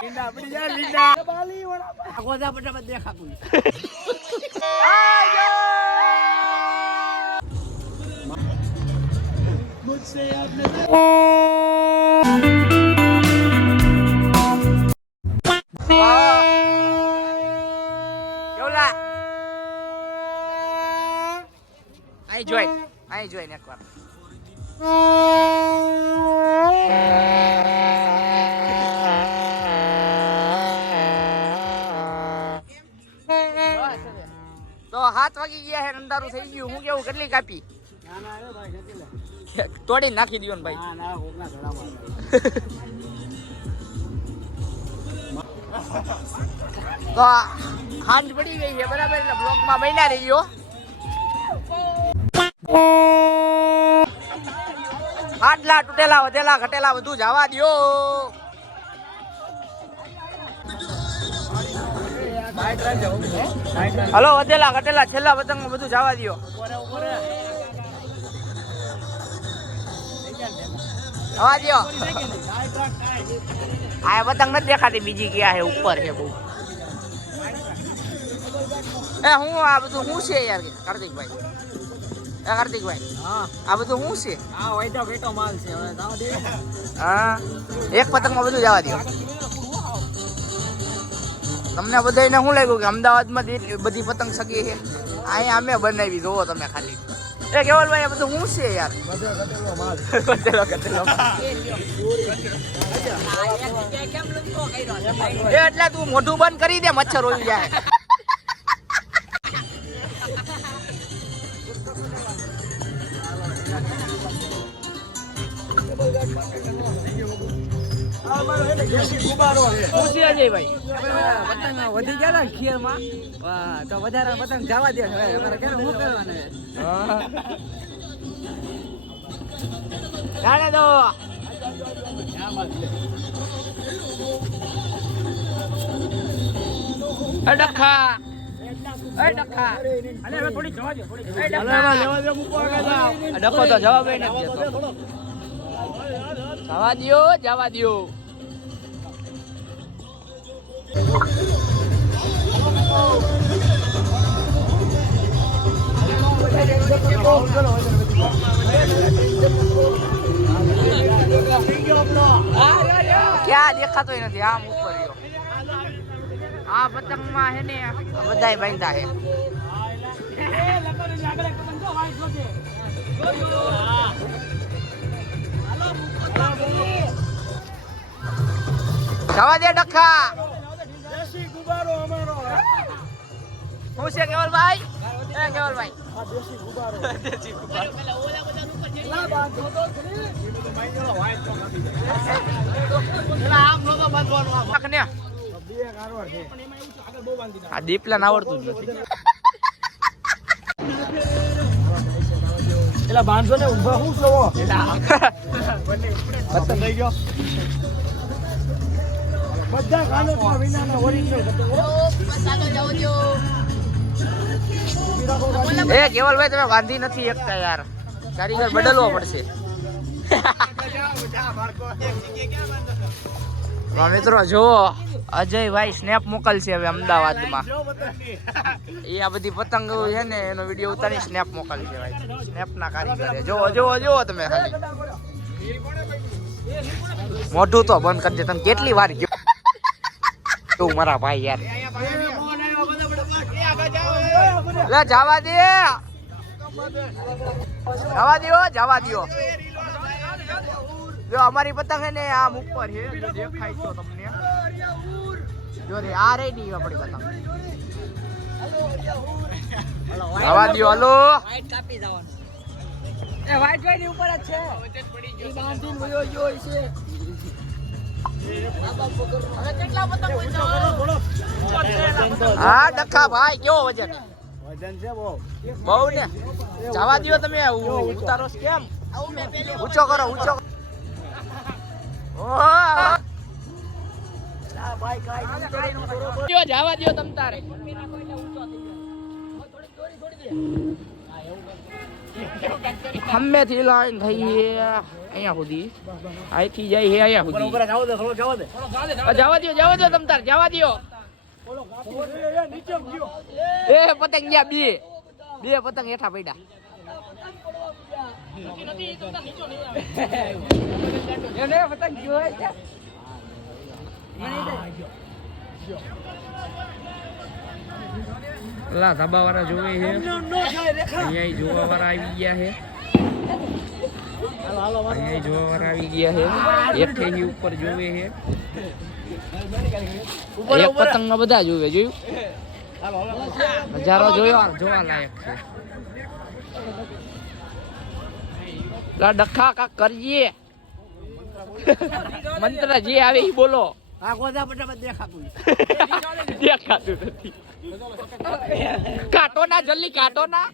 લીંડા પડી જાય લીંડા બાલી વડા ગોજા ફટાફટ દેખા પૂરી મુझसे आपने કેવલા આઈ જોઈ ને એકવાર તો 7 વાગી ગયા હે અંધારું થઈ ગયું હું કેવું કેટલી કાપી ના ના અરે ભાઈ ખેતી લે તોડી નાખી દીયો ને ભાઈ ના ના કોકના ધડામાં તો હાંજ પડી ગઈ છે બરાબર એટલે બ્લોકમાં બન્યા રહીયો આટલા તૂટેલા વધેલા ઘટેલા બધું જવા દ્યો હલો વધેલા ઘટેલા છેલ્લા પતંગમાં બધું જવા દ્યો જવા દ્યો આ પતંગ નથી દેખાતી બીજી ક્યાં છે ઉપર છે બહુ એ હું આ બધું શું છે યાર કાર્તિકભાઈ હા આ બધું શું છે આ વૈદો બેટો માલ છે હવે જાવ દે હા એક પતંગમાં બધું જવા દો તમને બધાને શું લાગ્યું કે અમદાવાદમાં બધી પતંગ સગી છે અહીંયા અમે બનાવી જોવો તમે ખાલી એ કેવલભાઈ આ બધું શું છે યાર ઘટેલો એટલે તું મોઢું બંધ કરી દે મચ્છર હોઈ જાય પતંગ વધી ગયા ને ખીરમાં તો વધારે પતંગ જવા દે અમારે ક્યારે શું કરવાનું જાણે દો ડખા થોડી જવા દે ડખો તો જવાબ નથી દેતો જવા દ્યો ક્યાં દેખાતો નથી આમ ઉપર રહ્યો આ પતંગમાં હે ને બધાય બાંધતા હે જવા દે ડખા દેશી ગુબારો અમારો હું છે કેવલભાઈ કેવલભાઈ દેશી ગુબારો દેશી ગુબારો ના બાંધો તો ખરી એ બધો માઈનો વાઈટ તો નથી આમ નતો બાંધવાનું આખને બે કારવાર છે પણ એમાં એવું છે આગળ બહુ બાંધી આ દીપલા આવડતું જ નથી એલા બાંધો ને ઊભા હું જોવો પતંગ લઈ ગયો બધા કાનોમાં વિનાના ઓરિજિનલ એ કેવલભાઈ તમે વાંધી નથી એકતા યાર કારીગર બદલવો પડશે મિત્રો જો અજયભાઈ સ્નેપ મોકલશે હવે અમદાવાદમાં એ આ બધી પતંગ છે ને એનો વિડીયો ઉતારી સ્નેપ મોકલશે ભાઈ સ્નેપના કારીગર જોવો તમે ખાલી મોઢું તો બંધ કરી દે તમે કેટલી વાર ગયો તું મારા ભાઈ યાર લે જવા દ્યો જો અમારી પતંગ છે ને આમ ઉપર છે જો દેખાય તો તમને જો રે આ રહી ની આપણી પતંગ જવા દ્યો હલો વાઈટ કાપી જવાનું એ વાઈટ વાઈટ ની ઉપર જ છે એ બાંધીને વયો ગયો છે હા ડખા ભાઈ કેવો વજન છે બહુ ને જવા દ્યો તમે ઉતારો કેમ ઊંચો કરો જવા દ્યો તમ તારે હમે થી લાઈન થઈ અહીંયા સુધી અહીંથી જાય છે અહીંયા સુધી જવા દો તમ તાર જવા દો એ પતંગ ગયા બે પતંગ હેઠા પડ્યા પતંગ પેલા ધાબા વાળા જોવે છે અહીંયા જોવા વાળા આવી ગયા છે અહીંયા જોવા વાળા આવી ગયા છે હેઠે ઉપર જોવે છે એક પતંગ માં બધા જોવે જોયું નજારો જોવા લાયક છે ડખા કાક કરીએ મંત્ર જે આવે એ બોલો દેખાતું નથી કાટો ના જલ્દી કાટો ના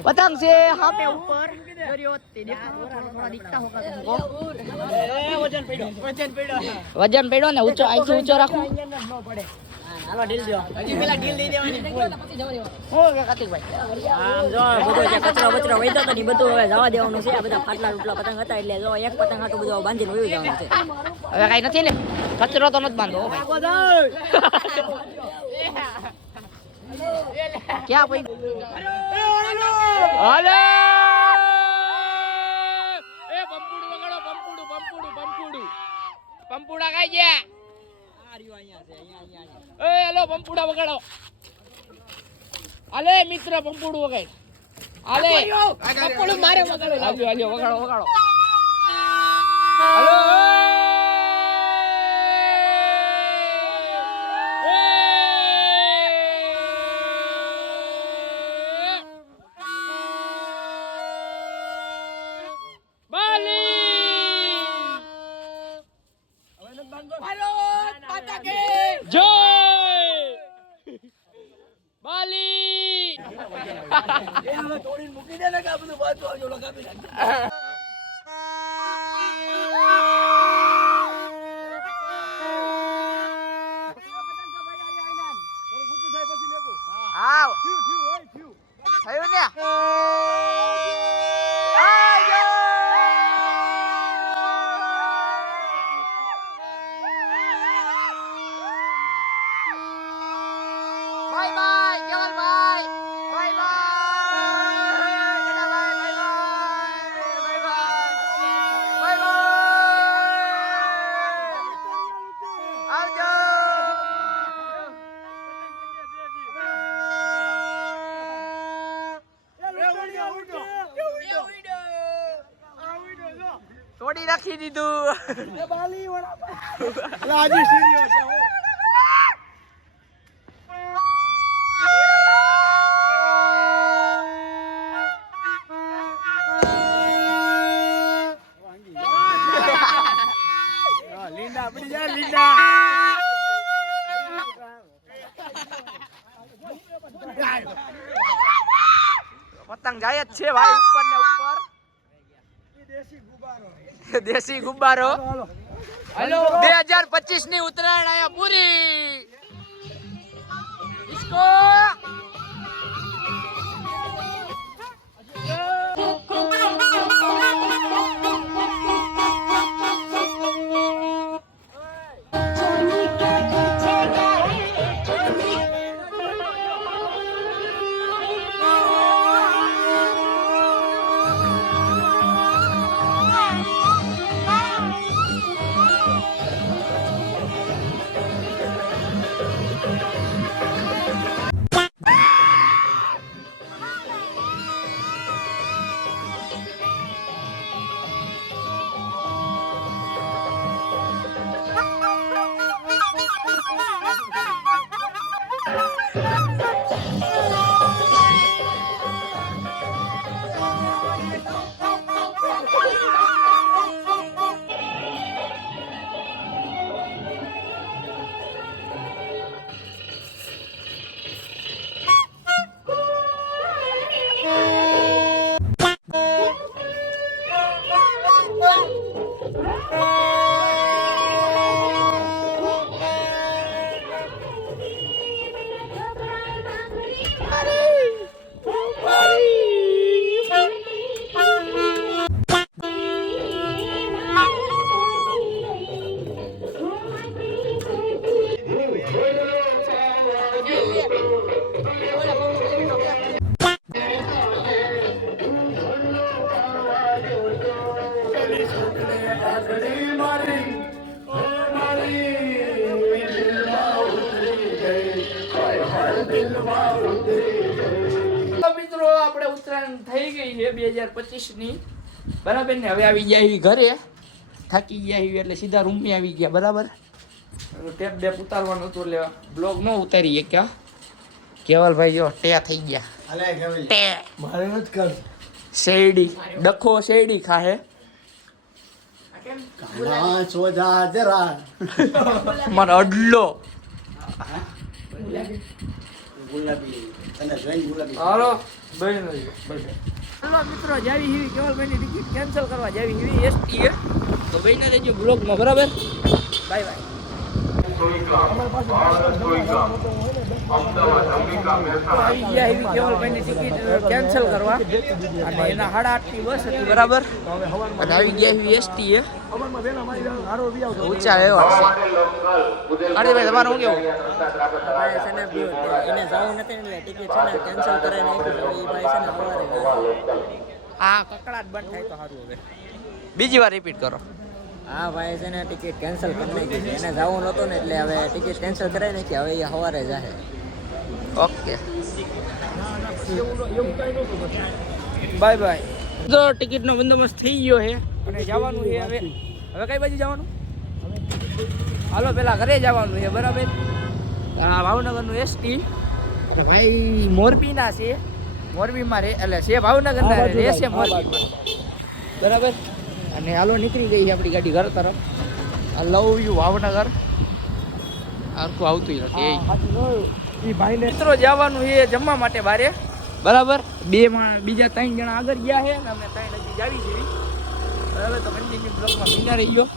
પતંગ છે હામે ઉપર વજન પડ્યો ને ઊંચો અહીંથી ઊંચો રાખો હાલો ઢીલ દો હજી પેલા ઢીલ દઈ દેવાની હો કે કાર્તિકભાઈ આમ જો બધો જે કચરો વૈતો તો ની બધું હવે જવા દેવાનું છે આ બધા ફાટલા રૂટલા પતંગ હતા એટલે જો એક પતંગ હાટું બધું બાંધીને વયું જવાનું છે હવે કાઈ નથી ને કચરો તો નથી બાંધો ભાઈ ક્યાં ભાઈ હાલે એ પંપુડું વગાડો પંપુડા કાઈ ગયા એ હેલો પંપુડા વગાડો આલે મિત્ર પંપુડું વગાડ આલે પંપુડું મારે વગાડો આલ્યો વગાડો હાલો તોડી રાખી દીધું પતંગ જાય જ છે ભાઈ ઉપર ને ઉપર દેશી ગુબ્બારો હેલો 2025 ની ઉત્તરાયણ આયા પૂરી इसको મિત્રો આપણે ઉત્તરાયણ થઈ ગઈ છે 2025 ની બરાબર ને. હવે આવી ગયા એવી ઘરે, થાકી ગયા એવી એટલે સીધા રૂમમાં આવી ગયા બરાબર. ટેપ બેપ ઉતારવાનું હતું એટલે બ્લોગ ન ઉતારીએ ક્યાં. કેવલભાઈ જો ટે થઈ ગયા. ટે મારે નથી કર શેરડી ડખો શેરડી ખાહે. સોજા જરા મારો અડલો ગુલાબી અને જોઈ ગુલાબી હાલો હાલો મિત્રો, જાવી હીવી કેવલભાઈની ટિકિટ કેન્સલ કરવા જાવી હીવી એસટી એ. તો ભાઈને રહેજો બ્લોગમાં બરાબર. Bye bye. આવી ગયા એવી કેવલભાઈની ટિકિટ કેન્સલ કરવા અને એના 8:30ની બસ હતી બરાબર. અને આવી ગયા એવી એસટી એ ઊંચા વ્યવહાર છે. અરે ભાઈ તમારું શું કેવું? એને જવું નથી એટલે ટિકિટ છે ને કેન્સલ કરાવી નાખી. એ ભાઈ છે ને સવારે આ કકડાટ બંધ થાય તો સારું. હવે બીજી વાર રિપીટ કરો. હા ભાઈ છે ને ટિકિટ કેન્સલ કરી નાખી છે. એને જવું નહોતું ને એટલે હવે ટિકિટ કેન્સલ કરાવી નાખી. હવે એ સવારે જાહે. Okay bye bye. તો ટિકિટનો બંદોબસ્ત થઈ ગયો છે અને જવાનું છે હવે. હવે કઈ બાજુ જવાનું? હાલો પેલા ઘરે જવાનું છે બરાબર. આ ભાવનગરનું એસટી અને ભાઈ મોરબીના છે. મોરબીમાં રે એટલે છે ભાવનગરના રહેશે મોરબીમાં બરાબર. અને હાલો નીકળી ગઈ છે આપણી ગાડી ઘર તરફ. આ લવ યુ ભાવનગર આખું આવતું નથી એ ભાઈને. મિત્રો જવાનું છે જમવા માટે બારે બરાબર. બીજા 3 જણા આગળ ગયા છે અને અમે 3 હજી જાવી છીએ બરાબર. તો કન્ટિન્યુ બ્લોકમાં ભીના રહી ગયો.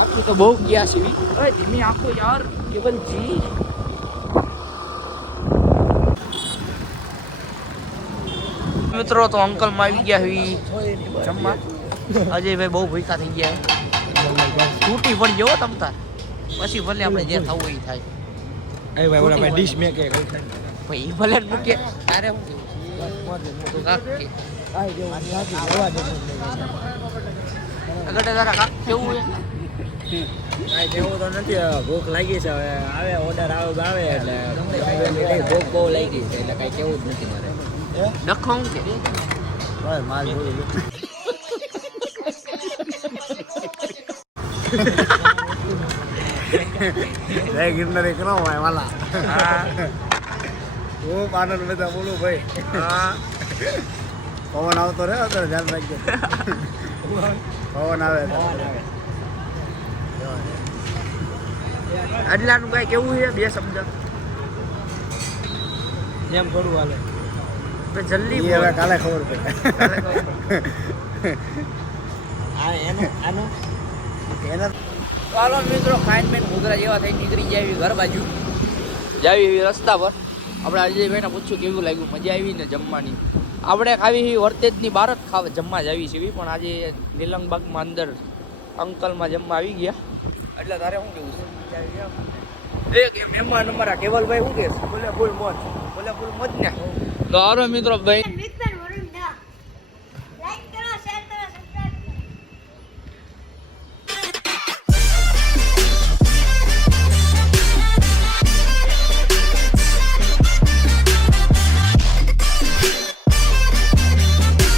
આખું તો બહુ ગયા છીએ. અરે ધીમી આખું યાર કેવલજી. મિત્રો તો અંકલમાં આવી ગયા હોય જમવા. અજયભાઈ બહુ ભૂખા થઈ ગયા. તૂટી પડી જવો તમ તાર પછી ભલે આપણે જે થવું એ થાય. એ ભાઈ ઓલા ભાઈ ડીશ મેકે ભાઈ ભલે મૂકે તારે શું આગળ તારા કાક કેવું છે? ભાઈ જેવું તો નથી. ભૂખ લાગી છે. હવે આવે ઓર્ડર આવે એટલે ભૂખ બહુ લાગી છે એટલે કાંઈ કેવું જ નથી મારે. ડખો હું કે ભાઈ માલ બોલી જય ગિરનારી કરો ભાઈ વાલા. ખૂબ આનંદ બધા બોલું ભાઈ. પવન આવતો રહે અત્યારે ધ્યાન રાખજો. પવન આવે અડલાનું કાંઈ કેવું છે? 2 શબ્દ જેમ થોડું હાલે તો જલ્દી એ હવે કાલે ખબર પડે. ચાલો મિત્રો ખાઈન મેન ઘૂઘરા જેવા થઈ નીકળી જાય એવી ઘર બાજુ જાવી એવી રસ્તા પર. આપણે અજયભાઈને પૂછ્યું કેવું લાગ્યું. મજા આવી ને જમવાની. આપણે ખાવી એવી વર્તેજની બહાર જ જમવા જાવી છે પણ આજે નીલંગબાગમાં અંદર અંકલમાં જમવા આવી ગયા. એટલે તારે શું કેવું છે? એક મહેમાન અમારા કેવલભાઈ શું કે છે? બોલે ફૂલ મોજ ને. તો હારો મિત્રો ભાઈ